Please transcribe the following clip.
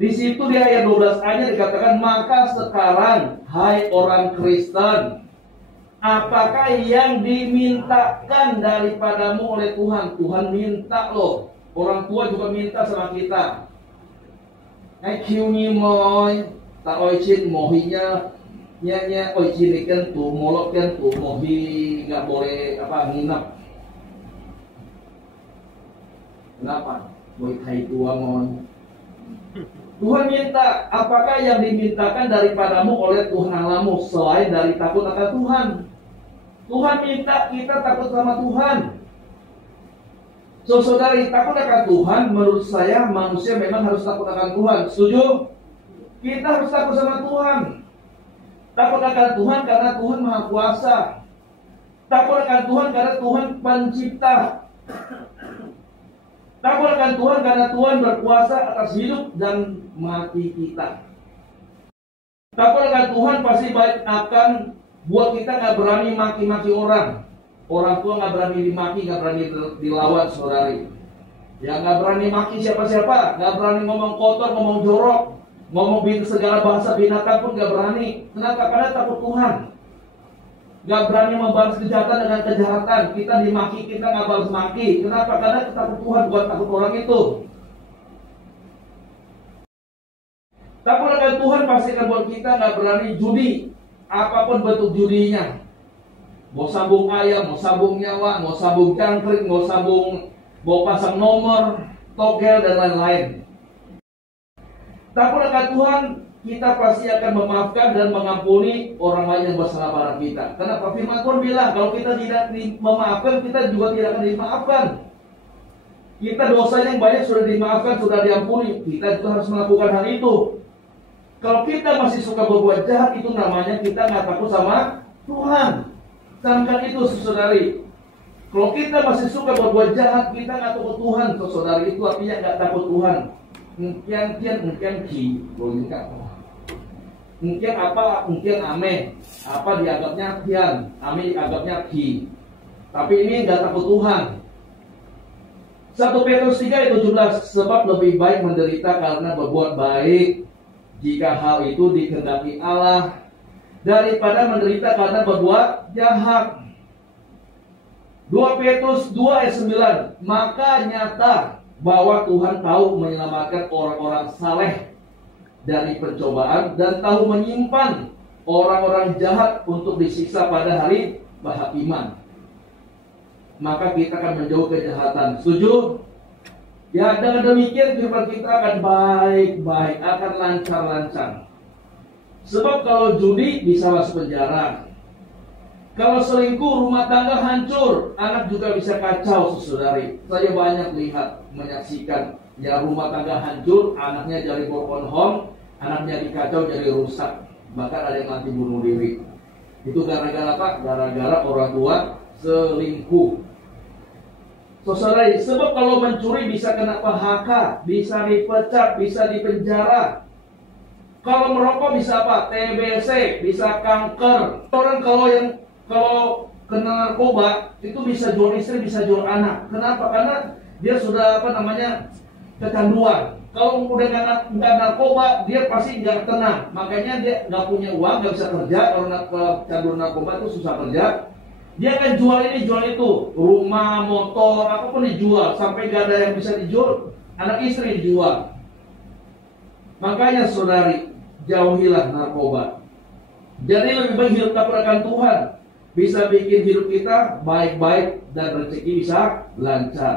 Di situ di ayat 12a dikatakan, maka sekarang hai orang Kristen, apakah yang dimintakan daripadamu oleh Tuhan? Tuhan minta loh. Orang tua juga minta sama kita. Kiu ni moy, tak oicin mohinya, nya oicin ikan tuh, molok kan tuh, mohi nggak boleh nginap. Kenapa? Mohi kai tua moy. Tuhan minta, apakah yang dimintakan daripadamu oleh Tuhan Allahmu selain dari takut akan Tuhan? Tuhan minta kita takut sama Tuhan. Saudari, takut akan Tuhan, menurut saya manusia memang harus takut akan Tuhan. Setuju? Kita harus takut sama Tuhan. Takut akan Tuhan karena Tuhan Maha Kuasa. Takut akan Tuhan karena Tuhan Pencipta. Takut akan Tuhan karena Tuhan berkuasa atas hidup dan mati kita. Takut akan Tuhan pasti baik akan buat kita nggak berani maki-maki orang. Orang tua nggak berani dimaki, nggak berani dilawan, saudari. Ya nggak berani maki siapa-siapa, nggak berani ngomong kotor, ngomong jorok, ngomong segala bahasa binatang pun nggak berani. Kenapa? Karena takut Tuhan. Gak berani membalas kejahatan dengan kejahatan. Kita dimaki, kita gak balas maki. Kenapa? Karena kita takut Tuhan, bukan takut orang itu. Takut akan Tuhan pastikan buat kita gak berani judi, apapun bentuk judinya. Mau sambung ayam, mau sambung nyawa, mau sambung jangkrik, mau pasang nomor, togel dan lain-lain. Takut akan Tuhan, kita pasti akan memaafkan dan mengampuni orang lain yang bersalah pada kita. Karena firman Tuhan bilang, kalau kita tidak memaafkan, kita juga tidak akan dimaafkan. Kita dosanya yang banyak sudah dimaafkan, sudah diampuni. Kita juga harus melakukan hal itu. Kalau kita masih suka berbuat jahat, itu namanya kita nggak takut sama Tuhan. Camkan itu, saudari. Kalau kita masih suka berbuat jahat, kita nggak takut Tuhan, saudari. Itu artinya nggak takut Tuhan. Mungkin ki, boleh nggak? Mungkin apa? Mungkin ame. Apa dianggapnya kian? Ame dianggapnya ki. Tapi ini nggak takut Tuhan. 1 Petrus 3 ayat 17, sebab lebih baik menderita karena berbuat baik, jika hal itu dikehendaki Allah, daripada menderita karena berbuat jahat. 2 Petrus 2 ayat 9, maka nyata bahwa Tuhan tahu menyelamatkan orang-orang saleh dari pencobaan dan tahu menyimpan orang-orang jahat untuk disiksa pada hari penghakiman. Maka kita akan menjauh kejahatan. Setuju? Ya, dengan demikian kehidupan kita akan baik-baik, akan lancar-lancar. Sebab kalau judi bisa masuk penjara. Kalau selingkuh, rumah tangga hancur, anak juga bisa kacau, saudari. Saya banyak lihat, menyaksikan, ya rumah tangga hancur, anaknya jadi broken home, anaknya dikacau jadi rusak. Bahkan ada yang mati bunuh diri. Itu gara-gara apa? Gara-gara orang tua selingkuh. Saudari, sebab kalau mencuri bisa kena PHK, bisa dipecat, bisa dipenjara. Kalau merokok bisa apa? TBC, bisa kanker. Orang kalau kena narkoba itu bisa jual istri, bisa jual anak. Kenapa? Karena dia sudah kecanduan. Kalau udah nggak narkoba, dia pasti nggak tenang. Makanya dia nggak punya uang, nggak bisa kerja. Kalau kecanduan narkoba itu susah kerja. Dia akan jual ini, jual itu, rumah, motor, apapun dijual sampai nggak ada yang bisa dijual. Anak istri dijual. Makanya saudari, jauhilah narkoba. Jadi lebih baik hidup takut akan Tuhan. Bisa bikin hidup kita baik-baik dan rezeki bisa lancar.